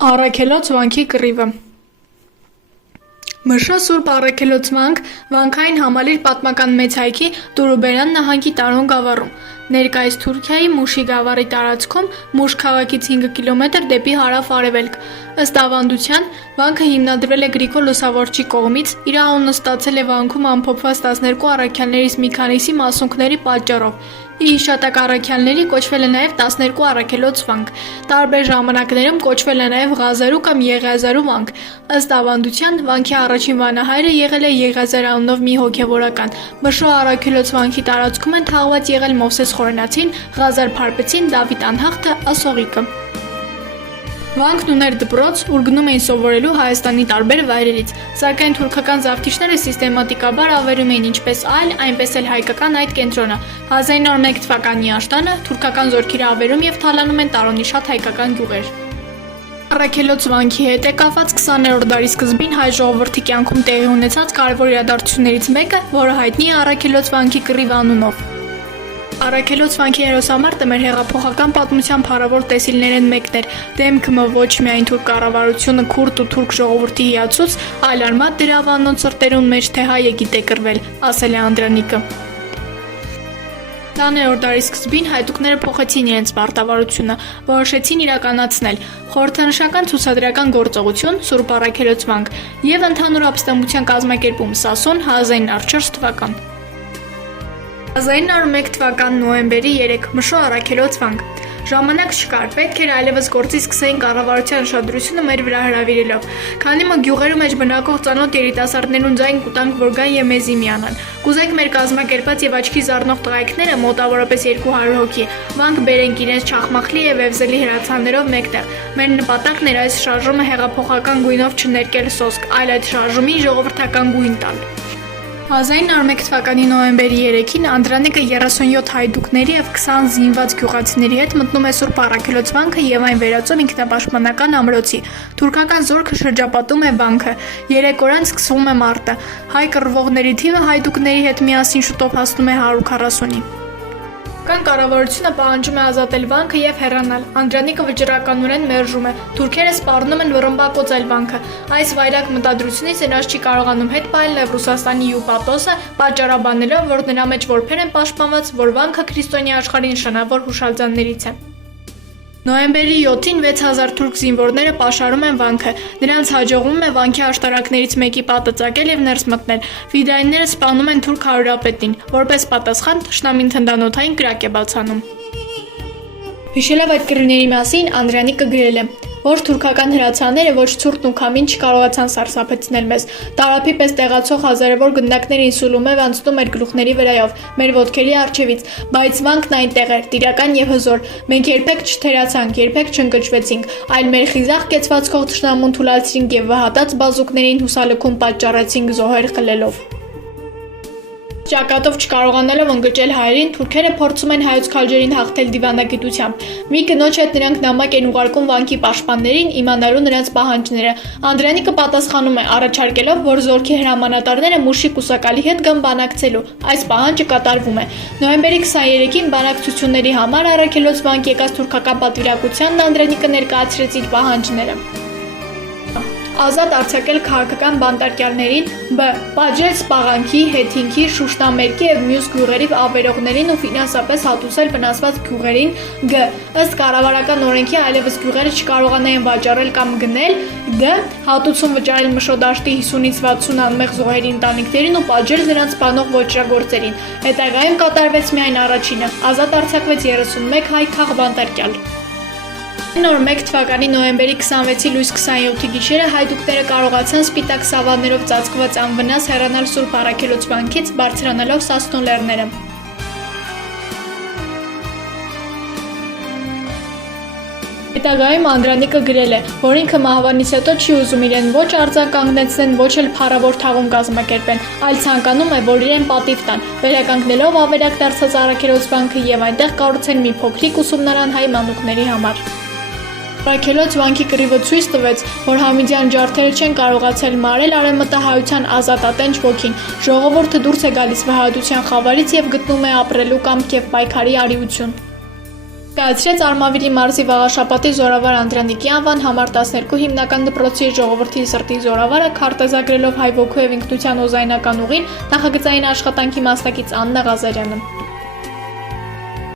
Առաքելոց վանքի կռիվը Մշո Սուրբ Առաքելոց վանք վանքային համալիր պատմական մեծ հայքի Տուրուբերան նահանգի Տարոն գավառում, ներկայիս Թուրքիայի Մուշի գավառի տարածքում, Մուշ քաղաքից 5 կիլոմետր դեպի հարավ-արևելք։ Ըստ ավանդության, վանքը հիմնադրվել է Գրիգոր Լուսավորչի կողմից, իր անունը ստացել է վանքում ամփոփված 12 առաքյալներից մի քանիսի մասունքների պատճառով։ Ի հիշատակ առաքյալների կոչվել է նաև 12 առաքելոց վանք։ Տարբեր ժամանակներում կոչվել է նաև Ղազարու կամ Եղիազարու վանք։ Ըստ ավանդության, վանքի առաջին վանահայրը եղել է Եղիազար անունով մի հոգևորական։ Մշո առաքելոց վանքի տարածքում են թաղված եղել Մովսես Խորենացին, Ղազար Փարպեցին, Դավիթ Անհախտը, Ասողիկը։ Վանքն ուներ դպրոց, ուր գնում էին սովորելու Հայաստանի տարբեր վայրերից, սակայն թուրքական զավթիչները սիստեմատիկաբար ավերում էին ինչպես այլ, այնպես էլ հայկական այդ կենտրոնը։ 1901 թվականի աշտանը թուրքական զորքերը ավերում եւ թալանում են Տարոնի շատ հայկական գյուղեր։ Առաքելոց վանքի հետ է կապված 20-րդ դարի սկզբին հայ ժողովրդի կյանքում տեղի ունեցած կարևոր իրադարձություններից մեկը, որը հայտնի է Առաքելոց վանքի կռիվ անունով։ Առաքելոց վանքի հերոսամարտը մեր հեղափոխական պատմության փառավոր տեսիլներեն մեկն էր, դեմքը ոչ միայն թուրք կառավարությունը քուրդ ու թուրք ժողովրդի հիացուց, այլ արմատ դրավ անոնց սրտերուն մեջ թե հայ է գիտե կռվել, ասել է Անդրանիկը։ 20-րդ դարի սկզբին հայտուկները փոխեցին իրենց պարտավորությունը, որոշեցին իրականացնել խորհրդանշական ցուցադրական գործողություն Սուրբ Առաքելոց վանք եւ ընդհանուր ապստամբության կազմակերպում Սասոն 1904 թվական։ 1901 թվական նոյեմբերի 3 Մշո Առաքելոց վանք։ Ժամանակ չկար, պետք էր այլևս գործի սկսեին կառավարության ուշադրությունը մեր վրա հրավիրելով, քանի մը գյուղերու մեջ բնակող ծանոթ երիտասարդներուն ձայն կուտանք, որ գան եւ մեզի միանան։ Կուզենք մեր կազմակերպած եւ աչքի զառնող տղայքները մոտավորապես 200 հոգի, վանք բերենք իրենց չախմախլի եւ վեվզելի հրացաններով մեկտեղ։ Մեր նպատակն էր այս շարժումը հեղափոխական գույնով չներկել սոսկ, այլ այդ շարժումին ժողովրդական գույն տալ։ 1901 թվականի նոյեմբերի 3-ին Անդրանիկը 37 հայդուկների եւ 20 զինված գյուղացիների հետ մտնում է Սուրբ Առաքելոց վանքը եւ այն վերածում ինքնապաշտպանական ամրոցի։ Թուրքական զորքը շրջապատում է վանքը։ 3 օր անց սկսվում է մարտը։ Հայ կռվողների թիվը հայդուկների հետ միասին շուտով հասնում է 140-ի։ Կան կառավարությունը պահանջում է ազատել վանքը եւ հեռանալ։ Անդրանիկը վճռականորեն մերժում է։ Թուրքերը սպառնում են վռնդակոծել վանքը։ Այս վայրակ մտադրությունից նրանց չի կարողանում հետ պահել նաև Ռուսաստանի Յուպատոսը, պատճառաբանելով, որ նրա մեջ որբեր են պաշտպանված, որ վանքը քրիստոնյա աշխարհի նշանավոր հուշարձաններից է։ Նոյեմբերի 7-ին 6000 թուրք զինվորները պաշարում են վանքը։ Նրանց հաջողվում է վանքի աշտարակներից մեկի պատը ծակել եւ ներս մտնել։ Ֆիդայինները սպանում են թուրք հարուրապետին, որպես պատասխան թշնամին թնդանոթային կրակ է բացանում։ Հիշելով այդ կռիվների մասին Անդրանիկը գրել է, որ թուրքական հրացանները ոչ ցուրտն ու քամին չկարողացան սարսափեցնել մեզ։ Տարափի պես տեղացող հազարավոր գնդակներին սուլումև անցնում էր գլուխների վրայով, մեր ոտքերի առջևից, բայց վանքն այնտեղ էր, տիրական եւ հզոր։ Մենք երբեք չթերացանք, երբեք չընկճվեցինք, այլ մեր խիզախ կեցվածքող թշնամուն թուլացրինք եւ վհատած բազուկներին հուսալքում պատճառեցինք զոհեր խլելով։ Ճակատով չկարողանալով ընկճել հայերին, թուրքերը փորձում են հայոց քաջերին հաղթել դիվանագիտությամբ։ Մի կնոջ հետ նրանք նամակ են ուղարկում վանքի պաշտպաններին իմանալու նրանց պահանջները։ Անդրանիկը պատասխանում է, առաջարկելով, որ զորքի հրամանատարները Մուշի կուսակալի հետ գան բանակցելու։ Այս պահանջը կատարվում է։ Նոյեմբերի 23-ին բանակցությունների համար Առաքելոց վանք եկած թուրքական պատվիրակությանն Անդրանիկը ներկայացրեց իր պահանջները։ Ազատ արձակել քաղաքական բանտարկյալներին, բ. Պատժել Սպաղանքի, Հետինքի, Շուշտամերկի եւ մյուս գյուղերի ավերողներին ու ֆինանսապես հատուցել վնասված գյուղերին, գ. Ըստ կառավարական օրենքի այլևս գյուղերը չկարողանային վաճառել կամ գնել, դ. Հատուցում վճարել Մշո դաշտի 50-ից 60 անմեղ զոհերի ընտանիքներին ու պատժել նրանց սպանող ոճրագործերին։ Հետագայում կատարվեց միայն առաջինը, ազատ արձակվեց 31 հայ քաղբանտարկյալ։ 1901 թվականի նոյեմբերի 26-ի լույս 27-ի գիշերը հայդուկները կարողացան սպիտակ սավաններով ծածկված անվնաս հեռանալ Սուրբ Առաքելոց վանքից, բարձրանալով Սասնո լեռները։ Հետագայում Անդրանիկը գրել է, որ ինքը մահվանից հետո չի ուզում իրեն ոչ արձան կանգնեցնեն, ոչ էլ փառավոր թաղում կազմակերպեն, այլ ցանկանում է, որ իրեն պատիվ տան, վերականգնելով ավերակ դարձած Առաքելոց վանքը եւ այնտեղ կառուցեն մի փոքրիկ ուսումնարան հայ մանուկների համար։ Առաքելոց վանքի կռիվը ցույց տվեց, որ Համիդյան ջարդերը չեն կարողացել մարել արևմտահայության ազատատենչ ոգին։ Ժողովուրդը դուրս է գալիս վհատության խավարից եւ գտնում է ապրելու կամք եւ պայքարի արիություն։ Կայացրեց Արմավիրի մարզի Վաղաշապատի զորավար Անդրանիկի անվան համար 12 հիմնական դպրոցի ժողովրդի սրտի զորավարը քարտեզագրելով հայ ոգու եւ ինքնության օզայնական ուղին նախագծային աշխատանքի մասնակից Աննա Ղազարյանը։